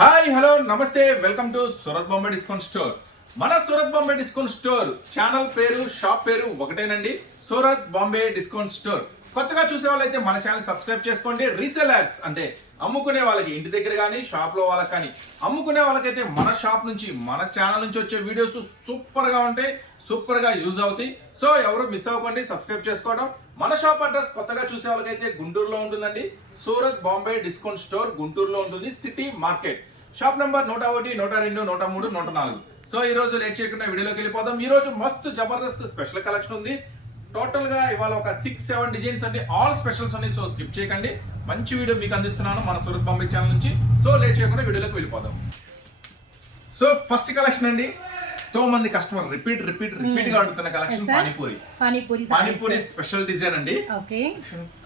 Hi hello నమస్తే welcome to Surat Bombay discount store. మన Surat Bombay discount store channel పేరు shop పేరు ఒకటేనండి. Surat Bombay discount store. కొత్తగా చూసే వాళ్ళైతే మన ఛానల్ సబ్స్క్రైబ్ చేసుకోండి. రీసెలర్స్ అంటే అమ్ముకునే వాళ్ళకి ఇంటి దగ్గర కానీ షాప్లో వాళ్ళకి కానీ అమ్ముకునే వాళ్ళకైతే మన షాప్ నుంచి మన ఛానల్ నుంచి వచ్చే వీడియోస్ సూపర్గా ఉంటాయి సూపర్గా యూజ్ అవుతాయి. సో ఎవరు మిస్ అవ్వకండి సబ్స్క్రైబ్ చేసుకోవడం. మన షాప్ అడ్రస్ కొత్తగా చూసే వాళ్ళకైతే గుంటూరులో ఉంటుందండి. సూరత్ బాంబే డిస్కౌంట్ స్టోర్ గుంటూరులో ఉంటుంది. City market. షాప్ నెంబర్ నూట ఒకటి నూట రెండు నూట మూడు నూట నాలుగు. సో ఈ రోజు లేట్ చేయకుండా వీడియోలోకి వెళ్ళిపోదాం. ఈ రోజు మస్తు జబర్దస్త్ స్పెషల్ కలెక్షన్ ఉంది. టోటల్గా ఇవాళ ఒక సిక్స్ సెవెన్ డిజైన్స్ అండి. ఆల్ స్పెషల్స్ ఉన్నాయి. సో స్కిప్ చేయకండి. మంచి వీడియో మీకు అందిస్తున్నాను మన సూరత్ బాంబే ఛానల్ నుంచి. సో లేట్ చేయకుండా వీడియోలోకి వెళ్ళిపోదాం. సో ఫస్ట్ కలెక్షన్ అండి. తో మంది కస్టమర్ రిపీట్ రిపీట్ రిపీట్గా అడుగుతున్న collection. Panipuri. Panipuri panipuri special design అండి.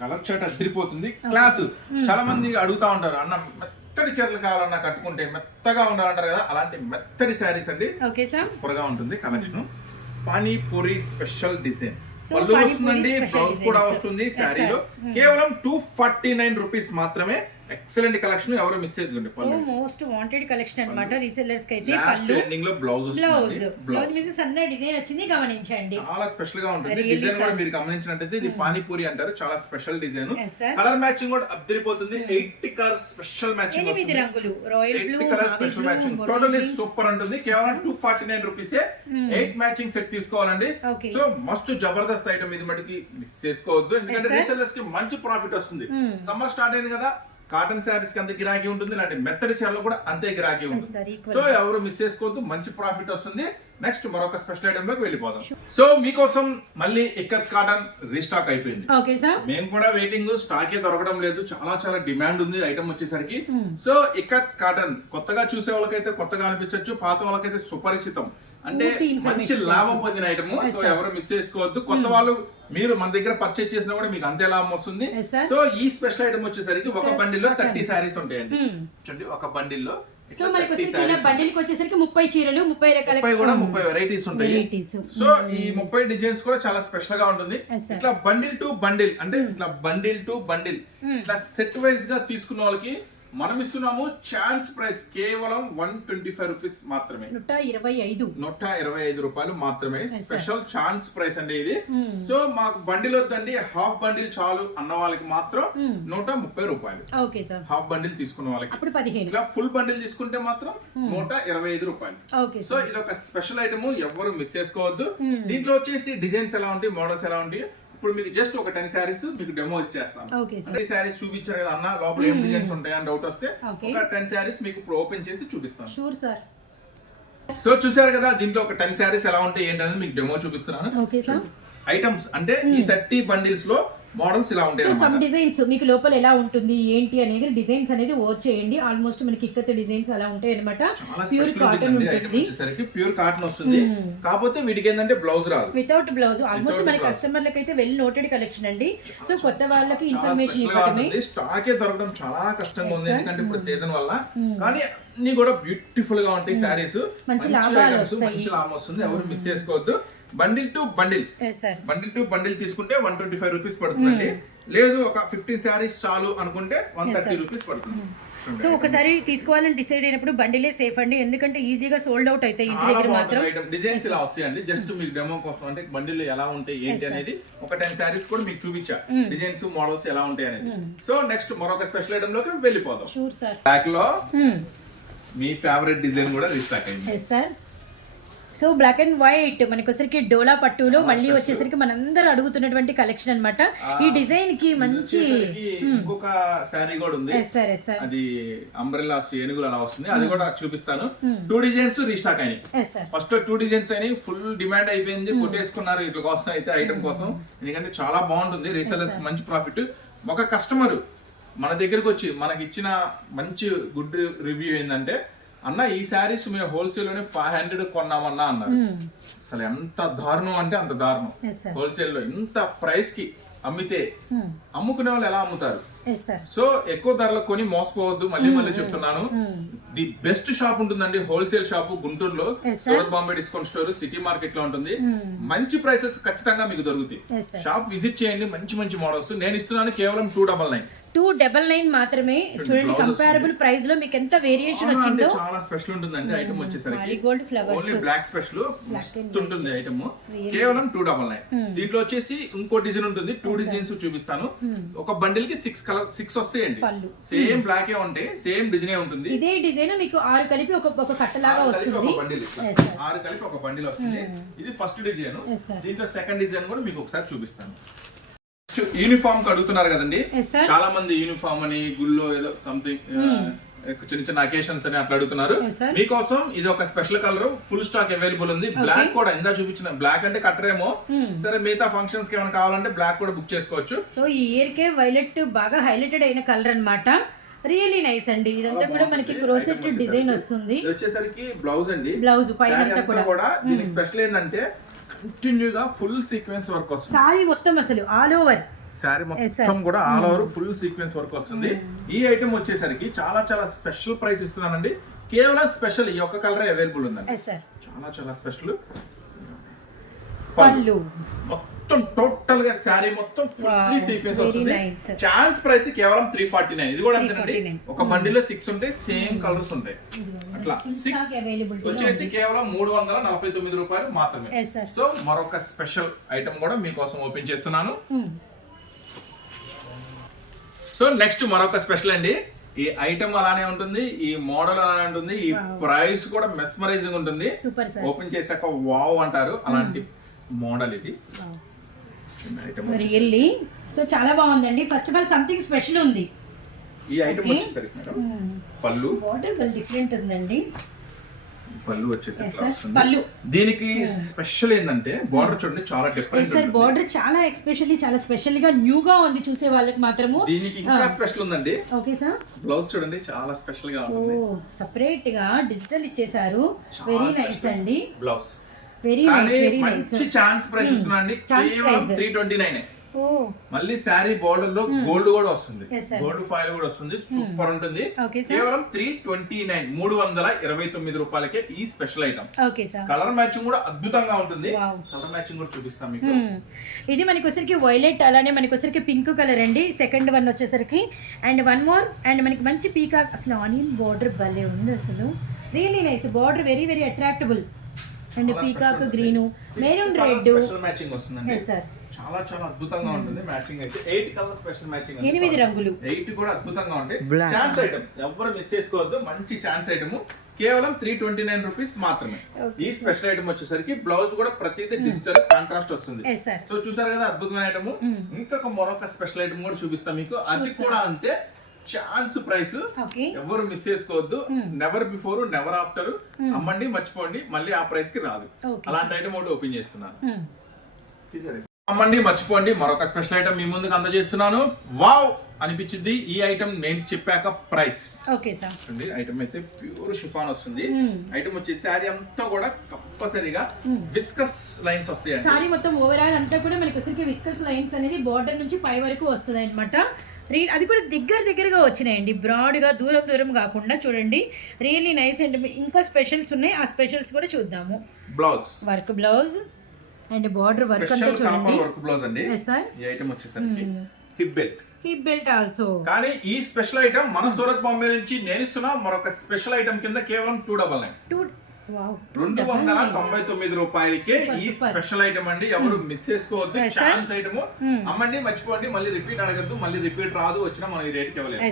కలర్ చాట్ అదిరిపోతుంది క్లాత్ చాలా మంది అడుగుతా ఉంటారు అన్న మెత్తడి చీరలు కావాలన్నా కట్టుకుంటే మెత్తగా ఉండాలంటారు కదా అలాంటి మెత్తడి శారీస్ అండి. సూపర్గా ఉంటుంది కలెక్షన్. Panipuri special design. పళ్ళు వస్తుందండి బ్లౌజ్ కూడా. వస్తుంది. శారీలో. Hmm. కేవలం టూ ఫార్టీ నైన్ రూపీస్ మాత్రమే ఎక్సలెంట్ కలెక్షన్ ఎవరు మిస్ చేయకండి సో పళ్ళు మోస్ట్ వాంటెడ్ కలెక్షన్ అన్నమాట రీసెల్లర్స్కి అయితే లాస్ట్ ఎండింగ్లో బ్లౌజ్ బ్లౌజ్ వస్తుంది బ్లౌజ్ బ్లౌజ్ మీద సన్న డిజైన్ వచ్చింది గమనించండి. చాలా స్పెషల్గా ఉంటుంది డిజైన్ కూడా. మీరు గమనించినట్టయితే ఇది పానీపూరి అంటారు చాలా స్పెషల్ డిజైన్. కలర్ మ్యాచింగ్ కూడా అద్దరిపోతుంది. ఎయిట్ కలర్ స్పెషల్ మ్యాచింగ్ ఎనిమిది రంగులు. Royal blue colour special matching total super ఉంటుంది. కేవలం two forty nine rupees eight matching set తీసుకోవాలండి. సో మస్తు జబర్దస్త్ ఐటమ్ ఇది మటుకి మిస్ చేసుకోవద్దు. ఎందుకంటే. రీసెల్లర్స్కి మంచి ప్రాఫిట్ వస్తుంది. Hmm. సమ్మర్ స్టార్ట్ అయింది కదా. కాటన్ శారీస్కి అంత గిరాకీ ఉంటుంది ఇలాంటి మెత్తడి చీరలు కూడా అంతే గిరాకీ ఉంటుంది. సో ఎవరు మిస్ చేసుకోవద్దు మంచి ప్రాఫిట్ వస్తుంది నెక్స్ట్ మరొక స్పెషల్ ఐటమ్లోకి వెళ్ళిపోదాం సో మీకోసం మళ్ళీ ఇక్కత్ కాటన్ రీస్టాక్ అయిపోయింది ఓకే సార్ మేము కూడా వెయిటింగ్ స్టాకే దొరకడం లేదు చాలా చాలా డిమాండ్ ఉంది ఐటమ్ వచ్చేసరికి Hmm. సో ఇక్కత్ కాటన్ కొత్తగా చూసే వాళ్ళకైతే కొత్తగా అనిపించవచ్చు పాత వాళ్ళకైతే సుపరిచితం అంటే మంచి లాభం. పొందిన ఐటమ్ సో. ఎవరు మిస్ చేసుకోవద్దు కొత్త వాళ్ళు మీరు మన దగ్గర పర్చేజ్ చేసినా కూడా మీకు అంతే లాభం వస్తుంది. సో ఈ స్పెషల్ ఐటమ్ వచ్చేసరికి ఒక బండిల్లో. థర్టీ శారీస్ ఉంటాయండి Hmm. చూడండి ఒక బండిల్లో సో మనకి బండిల్కి వచ్చేసరికి ముప్పై చీరలు ముప్పై రకాల ముప్పై కూడా ముప్పై వెరైటీస్ ఉంటాయి. సో ఈ ముప్పై డిజైన్స్ కూడా చాలా స్పెషల్గా ఉంటుంది. ఇట్లా బండిల్ టు బండిల్ అంటే ఇట్లా బండిల్ టు బండిల్ Hmm. ఇట్లా సెట్ వైజ్గా తీసుకున్న వాళ్ళకి మనం ఇస్తున్నాము ఛాన్స్ ప్రైస్ కేవలం వన్ ట్వంటీ ఫైవ్ రూపీస్ మాత్రమే. నూట ఇరవై ఐదు. నూట ఇరవై ఐదు రూపాయలు మాత్రమే. స్పెషల్ ఛాన్స్ ప్రైస్ అండి ఇది. Hmm. సో మాకు బండిల్ వద్దండి. హాఫ్ బండిల్ చాలు అన్న వాళ్ళకి మాత్రం Hmm. నూట ముప్పై రూపాయలు. ఓకే సార్ హాఫ్ బండిల్ తీసుకున్న వాళ్ళకి. అప్పుడు పదిహేను. ఇట్లా ఫుల్ బండిల్ తీసుకుంటే మాత్రం నూట ఇరవై ఐదు రూపాయలు. ఓకే సో ఇది ఒక స్పెషల్ ఐటమ్ ఎవరు మిస్ చేసుకోవద్దు. Hmm. దీంట్లో వచ్చేసి డిజైన్స్ ఎలా ఉంటాయి? మోడల్స్ ఎలా ఉంటాయి? ఇప్పుడు మీకు జస్ట్ ఒక టెన్ శారీస్ మీకు డెమో ఇచ్చేస్తాను. అంటే శారీస్ చూపించారు కదా అన్న లోపల ఏం డిజైన్స్ ఉంటాయని డౌట్ వస్తే. ఒక టెన్ శారీస్ మీకు ఇప్పుడు ఓపెన్ చేసి చూపిస్తాను. షూర్ సార్ సో చూసారు కదా దీంట్లో ఒక టెన్ శారీస్ ఎలా ఉంటాయి ఏంటనేది మీకు డెమో చూపిస్తున్నాను. ఐటమ్స్ అంటే ఈ థర్టీ బండిల్స్లో మోడల్స్ ఇలా ఉంటాయి సమ్ డిజైన్స్ మీకు లోపల ఎలా ఉంటుంది ఏంటి అనేది డిజైన్స్ అనేది వాచ్ చేయండి. ఆల్మోస్ట్ మనకి ఇక్కత డిజైన్స్ అలా ఉంటాయి అనమాట ప్యూర్ కాటన్ ఉంటుంది. ప్యూర్ కాటన్ వస్తుంది. కాకపోతే వీటికి ఏంటంటే బ్లౌజ్ రాదు. వితౌట్ బ్లౌజ్ ఆల్మోస్ట్ మన. కస్టమర్లకు అయితే వెల్ నోటెడ్ కలెక్షన్ అండి. సో కొత్త వాళ్ళకి ఇన్ఫర్మేషన్ ఇవ్వడమే స్టాకే దొరకడం చాలా కష్టంగా ఉంది. ఎందుకంటే ఇప్పుడు సీజన్ వల్ల. కానీ అన్ని కూడా బ్యూటిఫుల్గా ఉంటాయి వస్తాయి. మంచి లాభం వస్తుంది. ఎవరు మిస్ చేసుకోవద్దు. Bundle to bundle. Bundle to bundle తీసుకుంటే వన్ ట్వంటీ ఫైవ్ రూపీస్ పడుతుందండి. లేదు ఒక ఫిఫ్టీన్ శారీస్ చాలు అనుకుంటే వన్ థర్టీ. రూపీస్ పడుతుంది. సో ఒకసారి తీసుకోవాలని డిసైడ్ అయినప్పుడు బండిలే సేఫ్ అండి. ఎందుకంటే ఈజీగా సోల్డ్ అవుట్ అవుతాయి ఇంటి దగ్గర మాత్రం. ఐటమ్ డిజైన్స్ ఇలా వస్తాయండి. జస్ట్ మీకు డెమో కోసం అంటే బండిల్ ఎలా ఉంటాయి ఏంటి. అనేది ఒక టెన్ శారీస్ కూడా మీకు చూపించా. డిజైన్స్ మోడల్స్ ఎలా ఉంటాయి అనేది. సో నెక్స్ట్ మరొక స్పెషల్ ఐటమ్లోకి వెళ్ళిపోదాం. షూర్ సార్ బ్లాక్లో మీ ఫేవరెట్ డిజైన్ కూడా రీస్టాక్ అయింది. Sir so black and white మనకి వచ్చరికి డోలా పట్టులో మళ్ళీ వచ్చేసరికి మనందరూ అడుగుతున్నటువంటి కలెక్షన్ అన్నమాట. ఈ డిజైన్కి మంచి ఇంకొక శారీ కూడా ఉంది. సార్ సార్ అది అంబ్రెల్లాస్ ఏనుగులు అలా వస్తుంది. అది కూడా చూపిస్తాను. టూ డిజైన్స్ రీస్టాక్ అయినాయి. ఫస్ట్ టూ డిజైన్స్ అయినాయి. ఫుల్ డిమాండ్ అయిపోయింది. కొట్టేసుకున్నారు ఇట్ల కోసం అయితే ఐటమ్ కోసం. ఎందుకంటే చాలా బాగుంటుంది. రీసెలర్స్ మంచి ప్రాఫిట్ ఒక కస్టమర్ మన దగ్గరకు వచ్చి మనకి ఇచ్చిన మంచి గుడ్ రివ్యూ ఏంటంటే అన్న ఈ శారీస్ మేము హోల్సేల్లోనే ఫైవ్ హండ్రెడ్ కొన్నామన్నా అన్నారు. అసలు ఎంత దారుణం అంటే అంత దారుణం. హోల్సేల్లో ఇంత ప్రైస్కి అమ్మితే అమ్ముకునే వాళ్ళు ఎలా అమ్ముతారు? సో ఎక్కువ ధరలు కొని మోసపోవద్దు మళ్ళీ మళ్ళీ చెప్తున్నాను. ది బెస్ట్ షాప్ ఉంటుందండి హోల్సేల్ షాప్ గుంటూరులో. Surat Bombay discount store city మార్కెట్లో ఉంటుంది మంచి ప్రైసెస్ ఖచ్చితంగా మీకు దొరుకుతాయి. షాప్ విజిట్ చేయండి మంచి మంచి మోడల్స్ నేను ఇస్తున్నాను కేవలం two double nine two double nine మాత్రమే. చూడండి కంపారబుల్ ప్రైస్లో మీకు ఎంత వేరియేషన్ వచ్చిందో. చాలా స్పెషల్ ఉంటుందండి ఐటమ్ వచ్చేసరికి. Marigold flowers only black special ఉంటుంది ఐటమ్ కేవలం టూ డబల్ నైన్ దీంట్లో వచ్చేసి ఇంకో డిజైన్ ఉంటుంది. టూ డిజైన్స్ చూపిస్తాను. ఒక బండిల్కి సిక్స్ కలర్ సిక్స్ వస్తాయండి. సేమ్ బ్లాక్ ఏ ఉంటాయి సేమ్ డిజైన్ ఉంటుంది. ఇదే డిజైన్ మీకు ఆరు కలిపి ఒక ఒక కట్టలాగా వస్తుంది. ఆరు కలిపి ఒక బండిల్ వస్తుంది. ఇది ఫస్ట్ డిజైన్. దీంట్లో సెకండ్ డిజైన్ కూడా మీకు ఒకసారి చూపిస్తాను. యూనిఫామ్కి అడుగుతున్నారు కదండి. చాలా మంది యూనిఫామ్ అని గుళ్ళో ఏదో సంథింగ్ చిన్న చిన్న అకేషన్స్ అని అట్లా అడుగుతున్నారు. మీకోసం ఇది ఒక special colour full stock available ఉంది. బ్లాక్ కూడా ఇందా చూపించిన బ్లాక్ అంటే కట్టరేమో సరే మిగతా ఫంక్షన్స్కి ఏమైనా కావాలంటే బ్లాక్ కూడా బుక్ చేసుకోవచ్చు. సో ఈ ఇయర్ కే వైలెట్ బాగా హైలైటెడ్ అయిన కలర్ అన్నమాట. రియల్లీ నైస్ అండి. ఇదంతా కూడా మనకి క్రోసెట్ డిజైన్ వస్తుంది. వచ్చేసరికి బ్లౌజ్ అండి. బ్లౌజ్ పైన కూడా. కూడా దీనికి స్పెషల్ ఏంటంటే కంటిన్యూగా ఫుల్ సీక్వెన్స్ వర్క్ వస్తుంది. సారీ మొత్తం అసలు ఆల్ ఓవర్ శారీ sir. మొత్తం కూడా all over full sequence work వస్తుంది. ఈ ఐటమ్ వచ్చేసరికి చాలా చాలా స్పెషల్ ప్రైస్ ఇస్తున్నానండి. కేవలం స్పెషల్ ఈ ఒక్క కలర్ అవైలబుల్ ఉందండి. సార్ చాలా చాలా స్పెషల్ పళ్ళు. మొత్తం టోటల్గా శారీ మొత్తం ఫుల్లీ సీక్వెన్స్ వస్తుంది. ఛాన్స్ ప్రైస్ కేవలం త్రీ ఫార్టీ నైన్ ఇది కూడా అంతేనండి. 349. ఒక బండిలో సిక్స్ ఉంటాయి సేమ్ కలర్స్ ఉంటాయి. అట్లా సిక్స్ వచ్చేసి కేవలం మూడు వందల నలభై తొమ్మిది రూపాయలు మాత్రమే. సో మరొక స్పెషల్ ఐటమ్ కూడా మీకోసం ఓపెన్ చేస్తున్నాను. సో నెక్స్ట్ మరొక స్పెషల్ అండి. ఈ ఐటమ్ అలానే ఉంటుంది ఈ మోడల్ అలానే ఉంటుంది ఈ ప్రైస్ కూడా మెస్మరైజింగ్ ఉంటుంది. ఓపెన్ చేశాక వావ్ అంటారు. అలాంటి మోడల్ ఇది. రియల్లీ సో చాలా బాగుందండి. First of all something special ఉంది. ఈ ఐటమ్ వచ్చేసరికి మేడం పళ్ళు. వాటర్ వెల్ డిఫరెంట్ ఉందండి. పళ్ళు వచ్చేసరికి. పళ్ళు. దీనికి స్పెషల్ ఏంటంటే బార్డర్ చూడండి చాలా డిఫరెంట్ సార్ బార్డర్ చాలా ఎక్స్పెషల్లీ చాలా స్పెషల్గా న్యూ గా ఉంది చూసే వాళ్ళకి మాత్రము. దీనికి ఇంకా స్పెషల్ ఉందండి. ఓకే సార్ బ్లౌజ్ చూడండి చాలా స్పెషల్గా ఓ ఉంటుంది సపరేట్గా డిజిటల్ ఇచ్చేసారు వెరీ నైస్ అండి. Blouse very nice very nice మంచి ఛాన్స్ ప్రైస్ ఇస్తున్నా అండి Chance కేవలం. త్రీ ట్వంటీ నైన్ మళ్ళీ శారీ బోర్డర్లో గోల్డ్ కూడా వస్తుంది. గోల్డ్ ఫాయిల్ కూడా వస్తుంది. సూపర్ ఉంటుంది. Okay, sir. కేవలం త్రీ ట్వంటీ నైన్ మూడు వందల ఇరవై తొమ్మిది రూపాయలకే ఈ స్పెషల్ ఐటమ్ కలర్ మ్యాచింగ్ కూడా అద్భుతంగా ఉంటుంది. కలర్ మ్యాచింగ్ కూడా చూపిస్తాం మీకు. ఇది మనకి వచ్చరికి వైలెట్ అలానే మనకి వచ్చరికి పింక్ కలర్ అండి. సెకండ్ వన్ వచ్చేసరికి. అండ్ వన్ మోర్ అండ్ మనకి మంచి పీకాక్ అసలు ఆనియన్ బార్డర్ భలే ఉంది అసలు. Really nice border very very attractable and peacock green maroon red special matching వస్తుందండి. సార్ చాలా చాలా అద్భుతంగా ఉంటుంది మ్యాచింగ్ అయితే. ఎయిట్ కలర్ స్పెషల్ మ్యాచింగ్ ఎనిమిది రంగులు. ఎయిట్ కూడా అద్భుతంగా ఉంటాయి. ఛాన్స్ ఐటమ్ ఎవరు మిస్ చేసుకోవద్దు. మంచి ఛాన్స్ ఐటమ్ కేవలం త్రీ ట్వంటీ నైన్ రూపీస్ మాత్రమే. ఈ స్పెషల్ ఐటమ్ వచ్చేసరికి బ్లౌజ్ కూడా ప్రతిదీ డిజిటల్ కాంట్రాస్ట్ వస్తుంది. ఎస్ సార్ సో చూసారు కదా అద్భుతమైన ఐటమ్ ఇంకొక మరొక స్పెషల్ ఐటమ్ కూడా చూపిస్తాం మీకు. అది కూడా అంతే. Chance price. ఓకే. ఎవరు మిస్ చేసుకోవద్దు. నెవర్ బిఫోర్ నెవర్ ఆఫ్టర్ అమ్మండి మర్చిపోండి మళ్ళీ ఆ ప్రైస్కి రాదు. అలాంటి ఐటమ్ ఒకటి ఓపెన్ చేస్తున్నాను. తీసేయండి. అమ్మండి మర్చిపోండి మరొక స్పెషల్ ఐటమ్ మీ ముందుకు అందజేస్తున్నాను. వావ్ అనిపించింది. ఈ ఐటమ్ నేను చెప్పాక ప్రైస్ ఓకే సార్ చూడండి ఐటమ్ అయితే ప్యూర్ షిఫాన్ వస్తుంది. ఐటమ్ వచ్చి శారీ అంతా కూడా కంపల్సరీగా విస్కస్ లైన్స్ వస్తాయండి. సారీ మొత్తం ఓవరాల్ అంతా కూడా మనకి విస్కస్ లైన్స్ అనేది బార్డర్ నుంచి పై వరకు వస్తుంది అనమాట అది కూడా దగ్గర దగ్గరగా వచ్చినాయండి. బ్రాడ్గా దూరం దూరం కాకుండా చూడండి. రియల్లీ నైస్ అండ్ ఇంకా స్పెషల్స్ ఉన్నాయి. ఆ స్పెషల్స్ కూడా చూద్దాము. Blouse work blouse and border work అంతా చూడండి. వర్క్ బ్లౌజ్ అండి. సార్ ఈ ఐటమ్ వచ్చేసరికి hip belt hip belt also కానీ ఈ స్పెషల్ ఐటమ్ మన సూరత్ బాంబే నుంచి నేను ఇస్తున్నా మరొక స్పెషల్ ఐటమ్ కింద కేవలం టూ డబల్ నైన్ టూ రెండు వందల తొంభై తొమ్మిది రూపాయలకే ఈ స్పెషల్ ఐటమ్ అండి. ఎవరు మిస్ చేసుకోవద్దు. ఛాన్స్ ఐటమ్ అమ్మండి మర్చిపోండి. మళ్ళీ రిపీట్ అడగద్దు. మళ్ళీ రిపీట్ రాదు. వచ్చినా మనం ఈ రేట్కి ఇవ్వలేదు.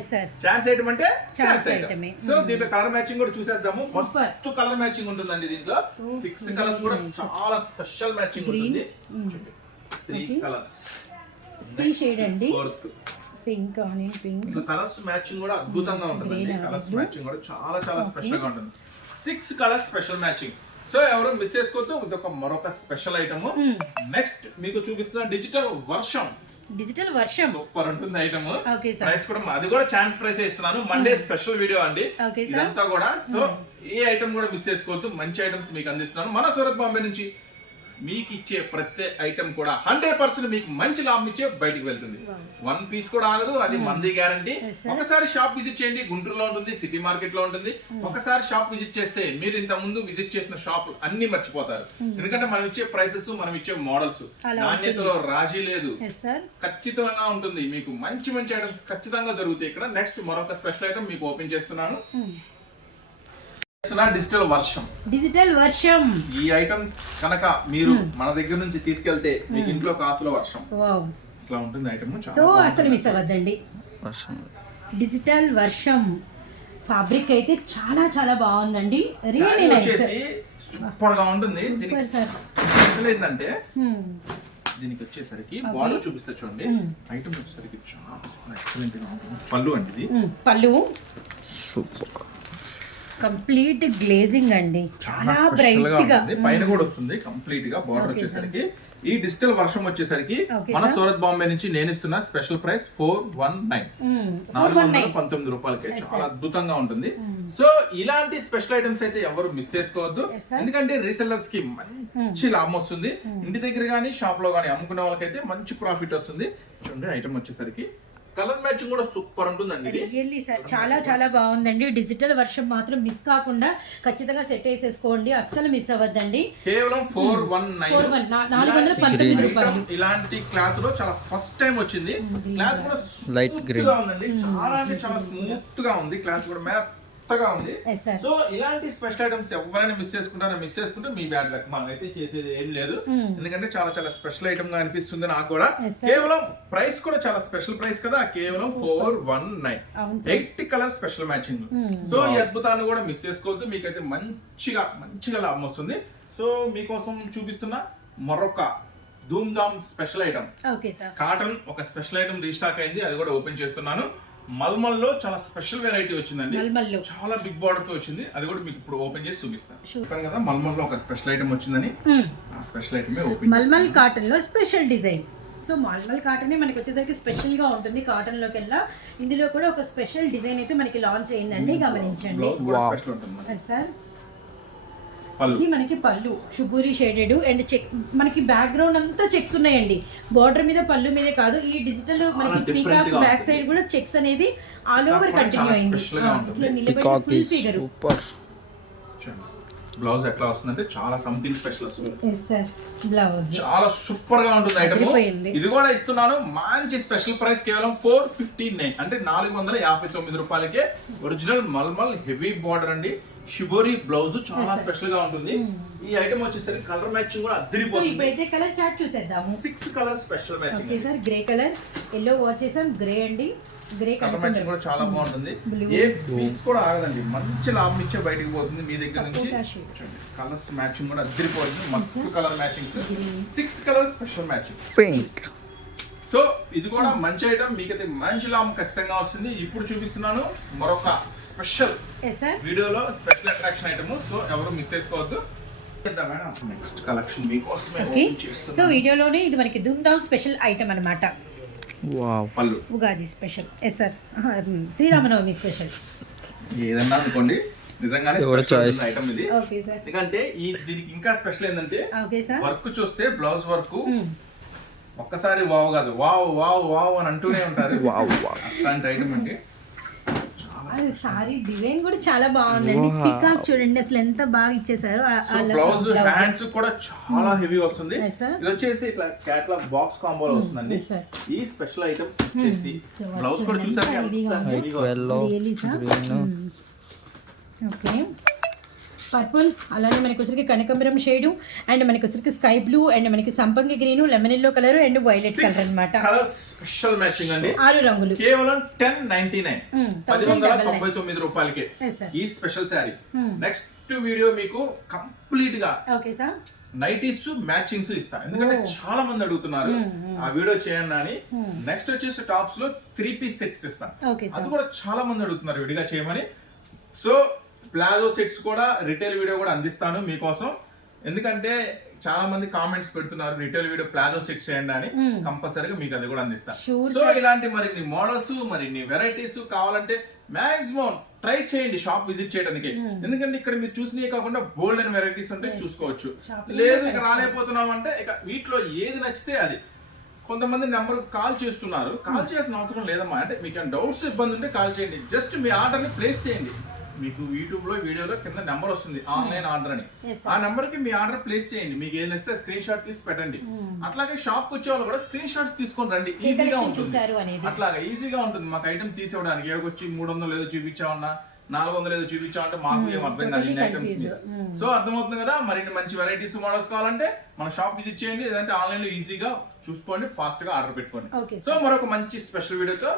ఛాన్స్ ఐటమ్ అంటే ఛాన్స్ ఐటమ్. సో దీంట్లో కలర్ మ్యాచింగ్ కూడా చూసేద్దాము. ఫస్ట్ కలర్ మ్యాచింగ్ ఉంటుందండి దీంట్లో. సిక్స్ కలర్స్ కూడా చాలా స్పెషల్ మ్యాచింగ్ ఉంటుంది. త్రీ కలర్స్ సీ షేడ్ అండి. Fourth pink onion pink colours matching కూడా అద్భుతంగా ఉంటుందండి. కలర్స్ మ్యాచింగ్ కూడా చాలా చాలా స్పెషల్గా ఉంటుంది. Six colours special matching. So ఎవరు మిస్ చేసుకోవద్దు ఇది ఒక మరొక స్పెషల్ ఐటమ్ నెక్స్ట్ మీకు చూపిస్తున్న డిజిటల్ వర్షం. డిజిటల్ వర్షం. సూపర్ ఉంటుంది ఐటమ్ ప్రైస్ కూడా అది కూడా ఛాన్స్ ప్రైస్ ఇస్తున్నాను. మండే స్పెషల్ వీడియో అండి. ఇదంతా కూడా. సో ఈ ఐటమ్ కూడా మిస్ చేసుకోవద్దు. మంచి ఐటమ్స్ మీకు అందిస్తున్నాను. మన సూరత్ బాంబే నుంచి మీకు ఇచ్చే ప్రతి ఐటమ్ కూడా హండ్రెడ్ పర్సెంట్ మీకు మంచి లాభం ఇచ్చే బయటికి వెళ్తుంది. వన్ పీస్ కూడా ఆగదు అది మంది గ్యారంటీ. ఒకసారి షాప్ విజిట్ చేయండి గుంటూరులో ఉంటుంది సిటీ మార్కెట్లో ఉంటుంది ఒకసారి షాప్ విజిట్ చేస్తే మీరు ఇంత ముందు విజిట్ చేసిన షాప్ అన్ని మర్చిపోతారు. ఎందుకంటే మనం ఇచ్చే ప్రైసెస్ మనం ఇచ్చే మోడల్స్ నాణ్యతలో రాజీ లేదు. ఖచ్చితంగా ఉంటుంది. మీకు మంచి మంచి ఐటమ్స్ ఖచ్చితంగా దొరుకుతాయి ఇక్కడ. నెక్స్ట్ మరొక స్పెషల్ ఐటమ్ మీకు ఓపెన్ చేస్తున్నాను. డిజిటల్ వర్షం. డిజిటల్ వర్షం. ఈ ఐటమ్ కనుక మీరు మన దగ్గర నుంచి తీసుకెళ్తే మీకు ఇంట్లో కాసుల వర్షం. వావ్. ఇట్లా ఉంటుంది ఐటమ్ సో అసలు మిస్ అవ్వద్దండి. డిజిటల్ వర్షం. ఫ్యాబ్రిక్ అయితే చాలా చాలా బాగుందండి. రియల్లీ నైస్ సూపర్గా ఉంటుంది. దీనికి. స్పెషల్ ఏంటంటే దీనికి వచ్చేసరికి బార్డర్ చూపిస్తా చూడండి. ఐటమ్ వచ్చేసరికి చాలా ఎక్సలెంట్గా ఉంటుంది. పళ్ళు అండి ఇది. పళ్ళు. కంప్లీట్ గ్లేజింగ్ అండి. చాలా బ్రైట్గా పైన కూడా వస్తుంది. కంప్లీట్గా బార్డర్ వచ్చేసరికి. ఈ డిజిటల్ వర్షం వచ్చేసరికి మన. సూరత్ బాంబే నుంచి నేను ఇస్తున్న special price four one nine నాలుగు వందల పంతొమ్మిది రూపాయలకి చాలా అద్భుతంగా ఉంటుంది. సో ఇలాంటి స్పెషల్ ఐటమ్స్ అయితే ఎవరు మిస్ చేసుకోవద్దు. ఎందుకంటే రీసెల్లర్స్కి మంచి లాభం వస్తుంది. ఇంటి దగ్గర కానీ షాప్లో కానీ అమ్ముకునే వాళ్ళకైతే మంచి ప్రాఫిట్ వస్తుంది. చూడండి ఐటమ్ వచ్చేసరికి. కలర్ మ్యాచింగ్ కూడా సూపర్ ఉంటుందండి రియల్లీ సార్ చాలా చాలా బాగుందండి. డిజిటల్ వర్షం మాత్రం మిస్ కాకుండా ఖచ్చితంగా సెట్ వేసేసుకోండి. అస్సలు మిస్ అవ్వద్దండి. కేవలం four one nine four one నాలుగు వందల పంతొమ్మిది రూపాయలు. ఇలాంటి క్లాత్లో చాలా ఫస్ట్ టైం వచ్చింది. క్లాత్ కూడా Light స్మూత్గా ఉందండి. చాలా అంటే చాలా స్మూత్గా ఉంది క్లాత్ కూడా. మెత్తగా ఉంది. సో ఇలాంటి స్పెషల్ ఐటమ్స్ ఎవరైనా మిస్ చేసుకుంటారో మిస్ చేసుకుంటే మీ బ్యాడ్ లక్ మనం అయితే చేసేది ఏం లేదు. ఎందుకంటే చాలా చాలా స్పెషల్ ఐటమ్గా అనిపిస్తుంది నాకు కూడా. కేవలం ప్రైస్ కూడా చాలా స్పెషల్ ప్రైస్ కదా. కేవలం four one nine eight colour special matching so ఈ అద్భుతాన్ని కూడా మిస్ చేసుకోవద్దు. మీకైతే మంచిగా మంచిగా లాభం వస్తుంది. సో మీకోసం చూపిస్తున్న మరొక ధూమ్ ధామ్ special item okay sir cotton ఒక స్పెషల్ ఐటమ్ రీస్టాక్ అయింది. అది కూడా ఓపెన్ చేస్తున్నాను. మల్మల్లో చాలా స్పెషల్ వెరైటీ వచ్చిందండి. మల్మల్లో. చాలా బిగ్ బార్డర్తో వచ్చింది. అది కూడా మీకు ఇప్పుడు ఓపెన్ చేసి చూపిస్తాను. చెప్పాను కదా మల్మల్లో ఒక స్పెషల్ ఐటమ్ వచ్చిందని. ఆ స్పెషల్ ఐటమ్ ఓపెన్ మల్మల్ కాటన్లో స్పెషల్ డిజైన్. సో మల్మల్ కాటన్ మనకి వచ్చేసరికి స్పెషల్గా ఉంటుంది కాటన్లోకి వెళ్ళా ఇందులో కూడా ఒక స్పెషల్ డిజైన్ అయితే మనకి లాంచ్ అయిందండి. గమనించండి. ఉంటుంది మనకి. సార్ ఇది మనకి పళ్ళు. షుగూరి షేడెడ్ అండ్ చెక్ మనకి బ్యాక్గ్రౌండ్ అంతా చెక్స్ ఉన్నాయండి. బార్డర్ మీద పళ్ళు మీదే కాదు ఈ డిజిటల్ మనకి పీకాక్ బ్యాక్. సైడ్ కూడా చెక్స్ అనేది ఆల్ ఓవర్ కంటిన్యూ అయింది. ఫుల్ ఫిగర్ సూపర్ బ్లౌజ్ ఎట్లా వస్తుందంటే చాలా సంథింగ్ స్పెషల్ వస్తుంది. ఎస్ సార్ బ్లౌజ్ చాలా సూపర్గా ఉంటుంది ఐటమ్. ఇది కూడా ఇస్తున్నాను. మంచి స్పెషల్ ప్రైస్ కేవలం ఫోర్ ఫిఫ్టీ నైన్ అంటే నాలుగు వందల యాభై తొమ్మిది రూపాయలకే ఒరిజినల్ మల్మల్ హెవీ బార్డర్ అండి. షిబోరి బ్లౌజ్ చాలా స్పెషల్గా ఉంటుంది. ఈ ఐటమ్ వచ్చేసరికి కలర్ మ్యాచింగ్ కూడా సో అద్దరిపోతుంది ఇప్పుడైతే కలర్ చార్ట్ చూసేద్దాము. Six colour special matching okay sir grey colour yellow watch చేసాం గ్రే అండి. గ్రే కలర్ మ్యాచింగ్ కూడా చాలా బాగుంటుంది. Blue. ఏ పీస్ కూడా ఆగదండి. మంచి లాభం ఇచ్చే బయటికి పోతుంది మీ దగ్గర నుంచి. కలర్స్ మ్యాచింగ్ కూడా అద్దరిపోతుంది మస్తు colour matchings six colour special matching pink so ఇది కూడా మంచి ఐటమ్ మీకైతే మంచి లాభం ఖచ్చితంగా వస్తుంది. ఇప్పుడు చూపిస్తున్నాను మరొక స్పెషల్ ఎస్ సార్ వీడియోలో స్పెషల్ అట్రాక్షన్ ఐటమ్ సో ఎవరు మిస్ చేసుకోవద్దు. నెక్స్ట్ కలెక్షన్ మీకోసమే సో. వీడియోలోనే ఇది మనకి ధూమ్ధామ్ స్పెషల్ ఐటమ్ అన్నమాట. వావ్. పళ్ళు. Ugadi special yes sir Sri Rama Navami special ఏదన్నా అనుకోండి నిజంగానే. ఐటమ్ ఇది. ఓకే సార్ ఎందుకంటే ఈ దీనికి ఇంకా స్పెషల్ ఏంటంటే ఓకే సార్ వర్క్ చూస్తే బ్లౌజ్ వర్క్ ఒక్కసారి వావ్ కాదు. వావ్ వావ్ వావ్ అని అంటూనే ఉంటారు. Wow wow. అట్లాంటి ఐటమ్ అండి. అది సారీ డిజైన్ కూడా చాలా బాగుందండి. పికాక్ చూడండి అసలు ఎంత బాగా ఇచ్చేసారు బ్లౌజ్. హ్యాండ్స్ కూడా చాలా హెవీ వస్తుంది. Yes, sir. ఇది వచ్చేసి ఇట్లా క్యాట్లాగ్ బాక్స్ కాంబోలో వస్తుందండి. ఈ స్పెషల్ ఐటమ్ వచ్చేసి So, బ్లౌజ్ కూడా వస్తుంది. Really, sir? Green okay purple. అలానే మనకి వచ్చరికి కనకంబరం షేడు అండ్ మనకి వచ్చరికి స్కై బ్లూ అండ్ మనకి సంపంగి green lemon yellow colour and violet colour అన్నమాట. కలర్ స్పెషల్ మ్యాచింగ్ అండి. ఆరు రంగులు. కేవలం టెన్ నైన్టీ నైన్ Hmm, పది వందల 1099. తొంభై తొమ్మిది రూపాయలకి. ఈ special sari Hmm. Next video మీకు కంప్లీట్గా ఓకే సార్ నైటీస్ మ్యాచింగ్స్ ఇస్తా. ఎందుకంటే చాలా మంది అడుగుతున్నారు. ఆ వీడియో చేయండి అని. నెక్స్ట్ వచ్చేసి టాప్స్లో త్రీ పీస్ సెట్స్ ఇస్తాను అది కూడా చాలా మంది అడుగుతున్నారు విడిగా చేయమని. సో ప్లాజో సెట్స్ కూడా రిటైల్ వీడియో కూడా అందిస్తాను మీకోసం. ఎందుకంటే చాలా మంది కామెంట్స్ పెడుతున్నారు రిటైల్ వీడియో ప్లాజో సెట్స్ చేయండి అని. కంపల్సరీగా మీకు అది కూడా అందిస్తాను సో ఇలాంటి మరిన్ని మోడల్స్ మరిన్ని వెరైటీస్ కావాలంటే మాక్సిమం ట్రై చేయండి షాప్ విజిట్ చేయడానికి. ఎందుకంటే ఇక్కడ మీరు చూసినవి కాకుండా బోల్డ్ అండ్ వెరైటీస్ ఉంటాయి Yes. చూసుకోవచ్చు. లేదు ఇక రాలేకపోతున్నాం అంటే ఇక వీటిలో ఏది నచ్చితే అది. కొంతమంది నెంబర్ కాల్ చేస్తున్నారు. కాల్ చేసిన అవసరం లేదమ్మా. అంటే మీకు డౌట్స్ ఇబ్బంది ఉంటే కాల్ చేయండి. జస్ట్ మీ ఆర్డర్ని ప్లేస్ చేయండి. మీకు యూట్యూబ్లో వీడియోలో కింద నెంబర్ వస్తుంది. ఆన్లైన్ ఆర్డర్ అని. Yes, sir. ఆ నెంబర్కి మీ ఆర్డర్ ప్లేస్ చేయండి. మీకు ఏది నచ్చితే స్క్రీన్ షాట్ తీసి పెట్టండి. అట్లాగే షాప్ వచ్చే వాళ్ళు కూడా స్క్రీన్ షాట్స్ తీసుకొని రండి. ఈజీగా ఉంటుంది. అట్లాగా ఈజీగా ఉంటుంది. మాకు ఐటమ్ తీసేవడానికి ఏడకొచ్చి మూడు వందలు ఏదో చూపించామన్నా నాలుగు వందలు ఏదో చూపించామంటే మాకు ఏం అర్థం కాదు ఇన్ని ఐటమ్స్. సో అర్థమవుతుంది కదా? మరిన్ని మంచి వెరైటీస్ మోడల్స్ కావాలంటే మన షాప్ విజిట్ చేయండి. లేదంటే ఆన్లైన్లో ఈజీగా చూసుకోండి ఫాస్ట్గా ఆర్డర్ పెట్టుకోండి. సో మరొక మంచి స్పెషల్ వీడియోతో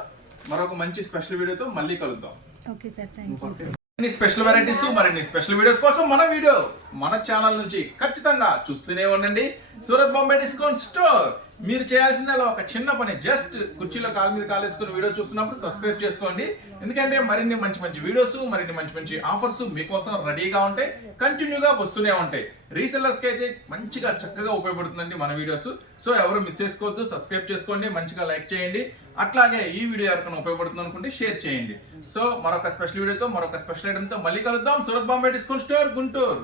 మరొక మంచి స్పెషల్ వీడియోతో మళ్ళీ కలుద్దాం. ఓకే సార్ థ్యాంక్ యూ మరిన్ని స్పెషల్ వెరైటీస్ మరిన్ని స్పెషల్ వీడియోస్ కోసం మన వీడియో మన ఛానల్ నుంచి ఖచ్చితంగా చూస్తూనే ఉండండి. Surat Bombay discount store. మీరు చేయాల్సిందల్లా ఒక చిన్న పని జస్ట్ కుర్చీలో కాలు మీద కాలు వేసుకుని వీడియో చూస్తున్నప్పుడు సబ్స్క్రైబ్ చేసుకోండి. ఎందుకంటే మరిన్ని మంచి మంచి వీడియోస్ మరిన్ని మంచి మంచి ఆఫర్స్ మీకోసం రెడీగా ఉంటాయి కంటిన్యూగా వస్తూనే ఉంటాయి. రీసెల్లర్స్కి అయితే మంచిగా చక్కగా ఉపయోగపడుతుందండి మన వీడియోస్ సో ఎవరు మిస్ చేసుకోవద్దు సబ్స్క్రైబ్ చేసుకోండి మంచిగా లైక్ చేయండి. అట్లాగే ఈ వీడియో ఎవరికైనా ఉపయోగపడుతుంది అనుకుంటే షేర్ చేయండి. సో మరొక స్పెషల్ వీడియోతో మరొక స్పెషల్ ఐటమ్తో మళ్ళీ కలుద్దాం. Surat Bombay discount store Guntur.